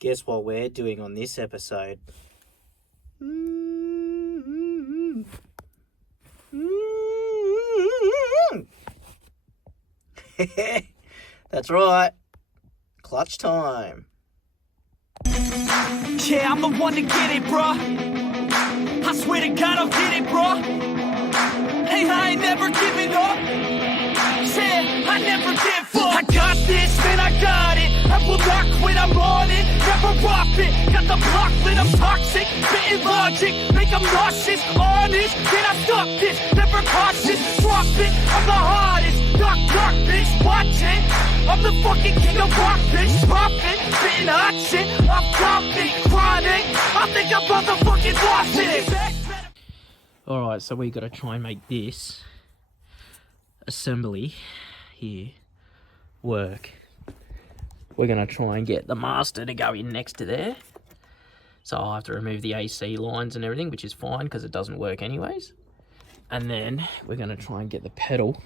Guess what we're doing on this episode? That's right. Clutch time. Yeah, I'm the one to get it, bruh. I swear to God I'll get it, bruh. Hey, I ain't never giving up. Yeah, I never give up. I got this, man, I got it. I will not quit, I'm on it. Never rock it. Got the block lit, I'm toxic. Spitting logic, make them nauseous. Honest, can I stop this? Never cautious, drop it. I'm the hardest. Knock, knock, bitch, watch it. I'm the fucking king of rock, bitch. Poppin', spitting hot shit. I'm dropping, chronic. I think I'm motherfucking lost it. Alright, so we gotta try and make this assembly here work. We're gonna try and get the master to go in next to there. So I'll have to remove the AC lines and everything, which is fine because it doesn't work anyways. And then we're gonna try and get the pedal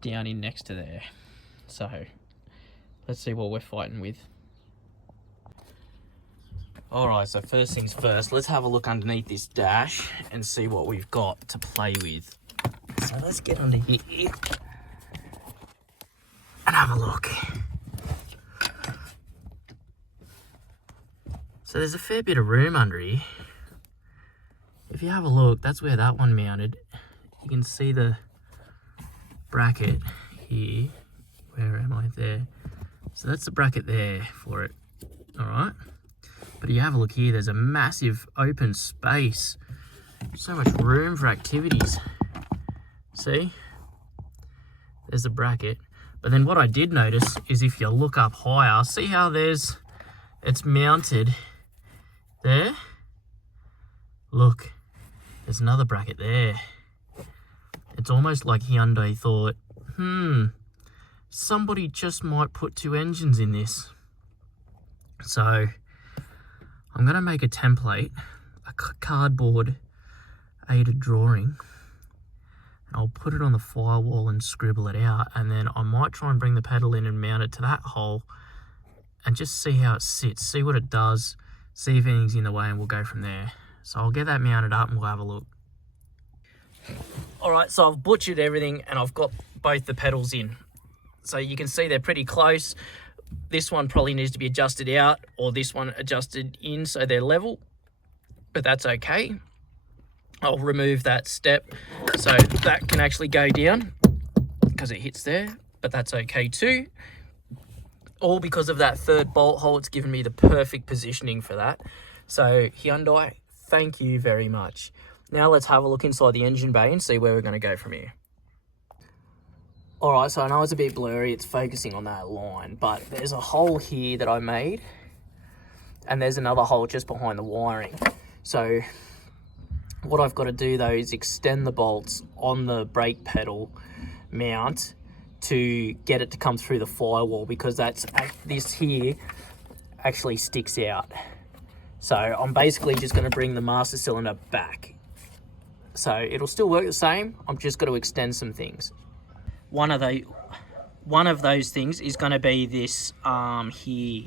down in next to there. So let's see what we're fighting with. Alright, so first things first, let's have a look underneath this dash and see what we've got to play with. So let's get under here and have a look. So there's a fair bit of room under here. If you have a look, that's where that one mounted. You can see the bracket here. Where am I? There. So that's the bracket there for it. Alright. But you have a look here, there's a massive open space. So much room for activities. See? There's the bracket. But then what I did notice is if you look up higher, see how it's mounted there? Look, there's another bracket there. It's almost like Hyundai thought, somebody just might put two engines in this. So I'm going to make a template, a cardboard aided drawing. I'll put it on the firewall and scribble it out, and then I might try and bring the pedal in and mount it to that hole and just see how it sits, see what it does, see if anything's in the way, and we'll go from there. So I'll get that mounted up and we'll have a look. Alright, so I've butchered everything and I've got both the pedals in. So you can see they're pretty close. This one probably needs to be adjusted out, or this one adjusted in so they're level, but that's okay. I'll remove that step so that can actually go down because it hits there, but that's okay too. All because of that third bolt hole, it's given me the perfect positioning for that. So Hyundai, thank you very much. Now let's have a look inside the engine bay and see where we're going to go from here. Alright, so I know it's a bit blurry, it's focusing on that line, but there's a hole here that I made, and there's another hole just behind the wiring. So what I've got to do though is extend the bolts on the brake pedal mount to get it to come through the firewall, because this here actually sticks out. So I'm basically just going to bring the master cylinder back. So it'll still work the same, I've just got to extend some things. One of those things is going to be this here.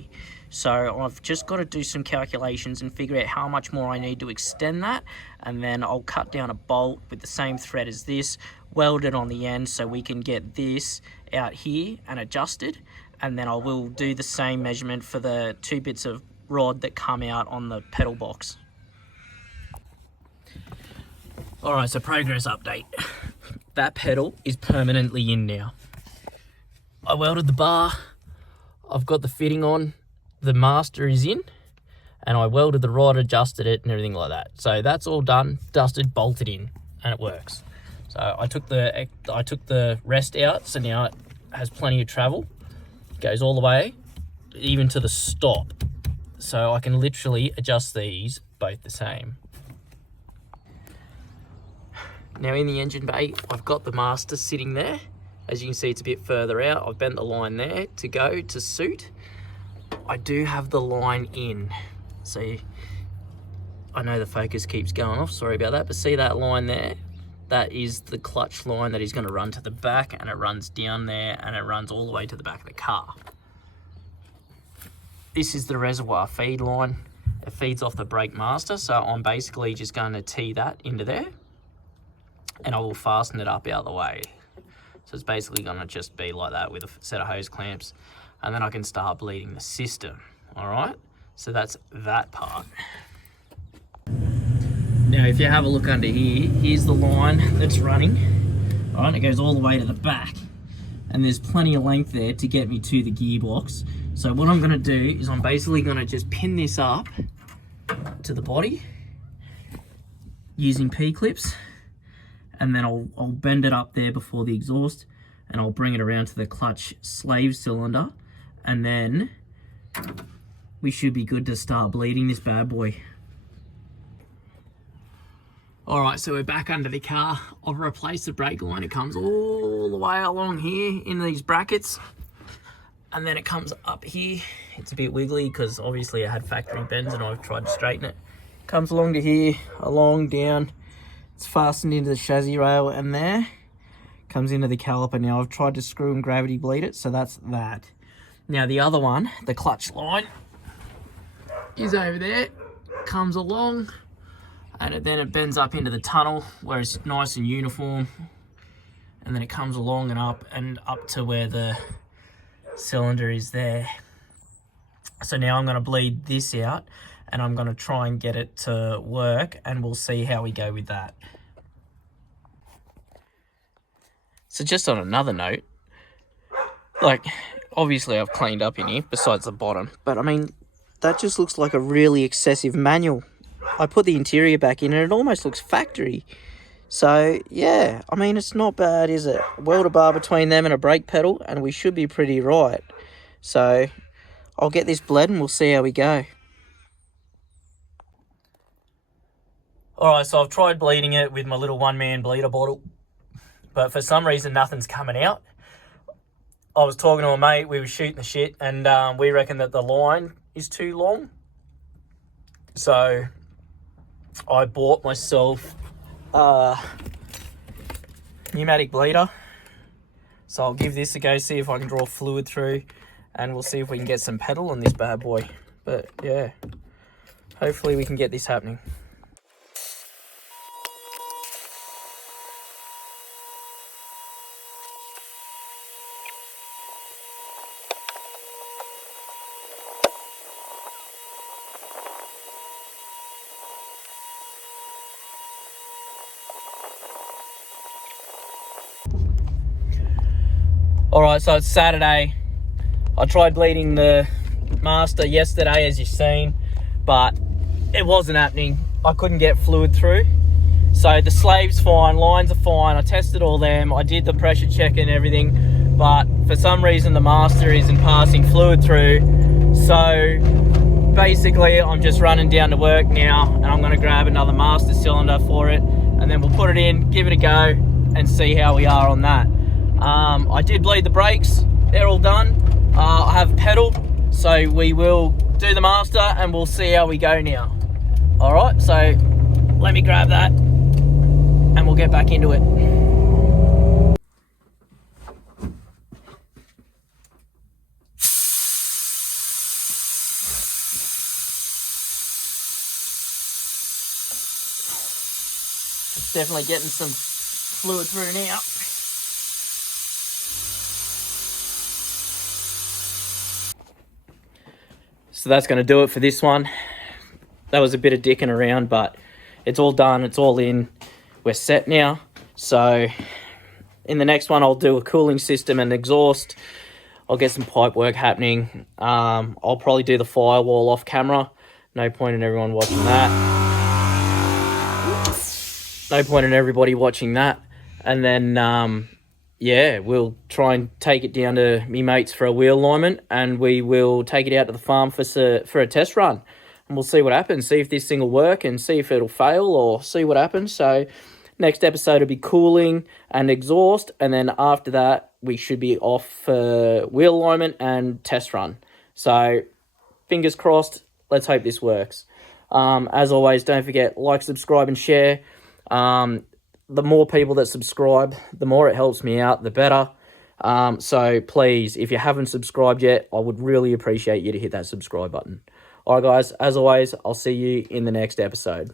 So I've just got to do some calculations and figure out how much more I need to extend that, and then I'll cut down a bolt with the same thread as this, weld it on the end so we can get this out here and adjusted, and then I will do the same measurement for the 2 bits of rod that come out on the pedal box. Alright, so progress update. That pedal is permanently in now. I welded the bar, I've got the fitting on, the master is in, and I welded the rod, adjusted it and everything like that. So that's all done, dusted, bolted in, and it works. So I took the rest out, so now it has plenty of travel. It goes all the way, even to the stop. So I can literally adjust these both the same. Now in the engine bay, I've got the master sitting there. As you can see, it's a bit further out. I've bent the line there to go to suit. I do have the line in. So I know the focus keeps going off, sorry about that, but see that line there? That is the clutch line that is going to run to the back, and it runs down there and it runs all the way to the back of the car. this is the reservoir feed line. It feeds off the brake master, so I'm basically just going to tee that into there, and I will fasten it up out of the way. So it's basically going to just be like that with a set of hose clamps, and then I can start bleeding the system. All right, so that's that part. Now, if you have a look under here, here's the line that's running. All right, it goes all the way to the back, and there's plenty of length there to get me to the gearbox. So what I'm going to do is I'm basically going to just pin this up to the body using P-clips, and then I'll bend it up there before the exhaust, and I'll bring it around to the clutch slave cylinder, and then we should be good to start bleeding this bad boy. All right, so we're back under the car. I've replaced the brake line. It comes all the way along here in these brackets, and then it comes up here. It's a bit wiggly because obviously it had factory bends and I've tried to straighten it. Comes along to here, along, down. It's fastened into the chassis rail, and there comes into the caliper. Now I've tried to screw and gravity bleed it, so that's that. Now the other one, the clutch line, is over there, comes along, and then it bends up into the tunnel where it's nice and uniform, and then it comes along and up to where the cylinder is there. So now I'm going to bleed this out, and I'm going to try and get it to work, and we'll see how we go with that. So just on another note, like, obviously I've cleaned up in here besides the bottom, but I mean, that just looks like a really excessive manual. I put the interior back in and it almost looks factory. So yeah, I mean, it's not bad, is it? Welder bar between them and a brake pedal, and we should be pretty right. So I'll get this bled and we'll see how we go. Alright, so I've tried bleeding it with my little one-man bleeder bottle, but for some reason nothing's coming out. I was talking to a mate, we were shooting the shit, and we reckon that the line is too long. So I bought myself a pneumatic bleeder. So I'll give this a go, see if I can draw fluid through, and we'll see if we can get some pedal on this bad boy. But yeah, hopefully we can get this happening. Alright, so it's Saturday. I tried bleeding the master yesterday, as you've seen, but it wasn't happening. I couldn't get fluid through. So the slave's fine, lines are fine, I tested all them, I did the pressure check and everything, but for some reason the master isn't passing fluid through. So basically I'm just running down to work now, and I'm going to grab another master cylinder for it, and then we'll put it in, give it a go, and see how we are on that. I did bleed the brakes, they're all done. I have pedal, so we will do the master and we'll see how we go now. Alright, so let me grab that and we'll get back into it. It's definitely getting some fluid through now. So that's going to do it for this one. That was a bit of dicking around, but it's all done. It's all in. We're set now. So in the next one, I'll do a cooling system and exhaust. I'll get some pipe work happening. I'll probably do the firewall off camera. No point in everyone watching that. No point in everybody watching that. And then, yeah, we'll try and take it down to me mates for a wheel alignment, and we will take it out to the farm for a test run. And we'll see what happens, see if this thing will work and see if it'll fail or see what happens. So next episode will be cooling and exhaust, and then after that we should be off for wheel alignment and test run. So fingers crossed, let's hope this works. As always, don't forget, like, subscribe and share. The more people that subscribe, the more it helps me out, the better. So please, if you haven't subscribed yet, I would really appreciate you to hit that subscribe button. All right, guys, as always, I'll see you in the next episode.